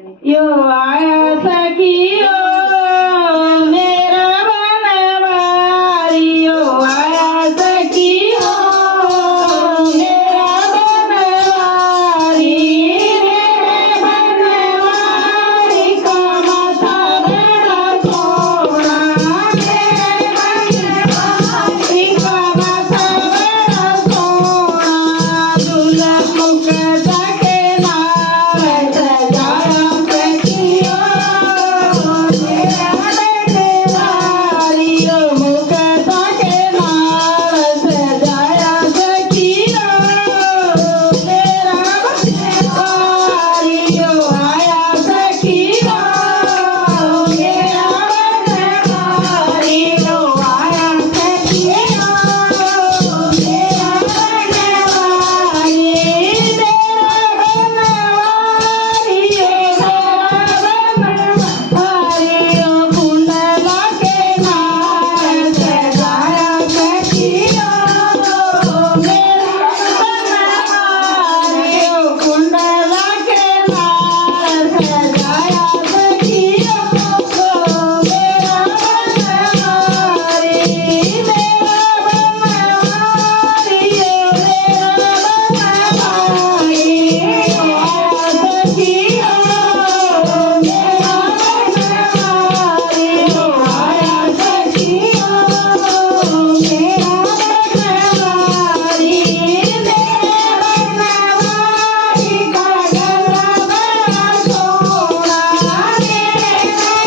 यो आया सखियो मेरा बनवारी यो आया सखियो मेरा बनवारी मेरे बनवारी का माथा बड़ा सोना मेरे बनवारी का माथा बड़ा सोना दुल्हा मुख सके नार सजाया सखियो मेरा बनवारी यो मुख सके नार सजाया सखियो मेरा बनवारी यो आया सखियो मेरा बनवारी यो आया सखियो मेरा बनवारी कुंडला के नार सजाया सखियो मेरा बनवारी कुंडला के नार सजाया सखियो मेरा बनवारी मेरा बनवारी मेरा बनवारी सखियो मेरा बनवारी आया सखियो मेरा बनवारी मेरा बनवारी का गला बड़ा सोना मेरे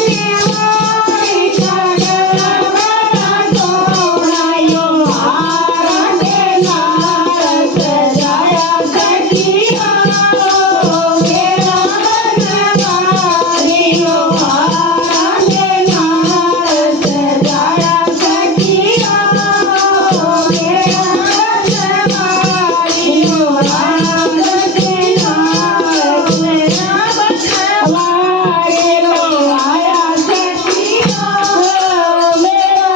बनवारी का गला बड़ा सोना यो हारा के नार सजाया सखियो मेरा बनवारी यो हारा के नार सजाया सखियो मेरा बनवारी यो हारा के नार मेरा बनवारी यो आया सखियो मेरा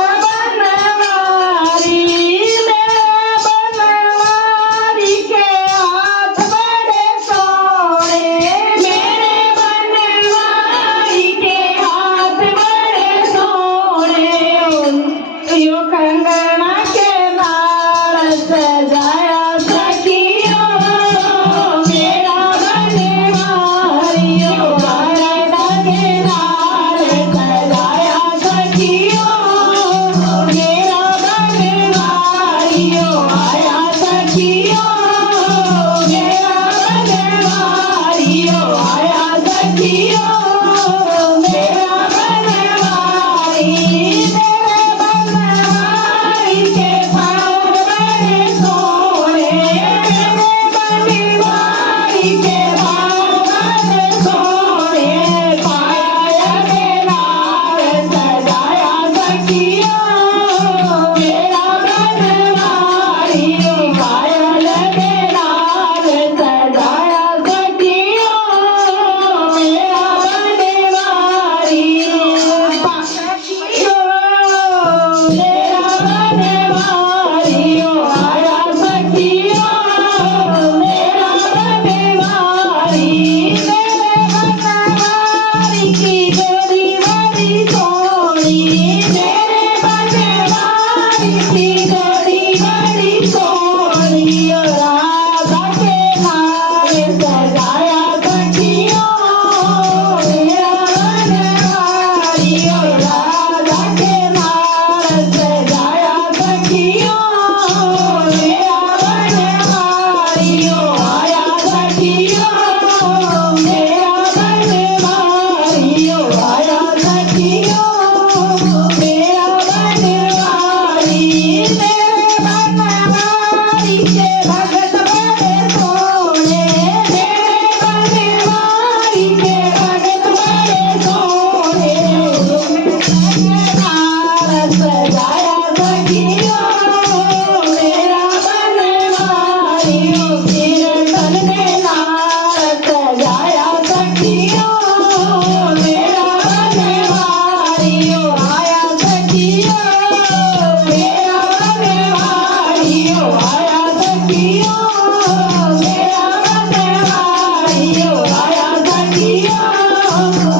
बनवारी के हाथ बड़े सोने मेरे बनवारी के हाथ बड़े सोने यो कंगना के नार सजाया सखियो मेरा बनवारी यो आया के नार सजाया सखियो मेरा बनवारी यो आया सखियो मेरा बनवारी यो आया सखियो मेरा बनवारी मेरे बनवारी के पाँव बड़े सोने मेरे बनवारी के पाँव बड़े सोने पाया के नार सजाया सखियो मेरा बनवारी पायल के नार सजाया सखियो मेरा बनवारी सखियो मेरा बनवारी आया सखियो मेरा बनवारी मेरे बनवारी की गोरी बड़ी सोनी मेरे बनवारी की गोरी बड़ी सोनी राधा के नार सजाया सखियो मेरा बनवारी राधा के नार सजाया सखियो मेरा बनवारी आया सखियो मेरा बनवारी आया सखियो मेरा बनवारी मेरे बनवारी के भगत बड़े सोने मेरे बनवारी के भगत बड़े सोने नार सजाया सखियो मेरा बनवारी कीर्तन में नार सजाया सखियो मेरा बनवारी आया सखियो मेरा बनवारी आया सखियो मेरा बनवारी आया सखियो આંખો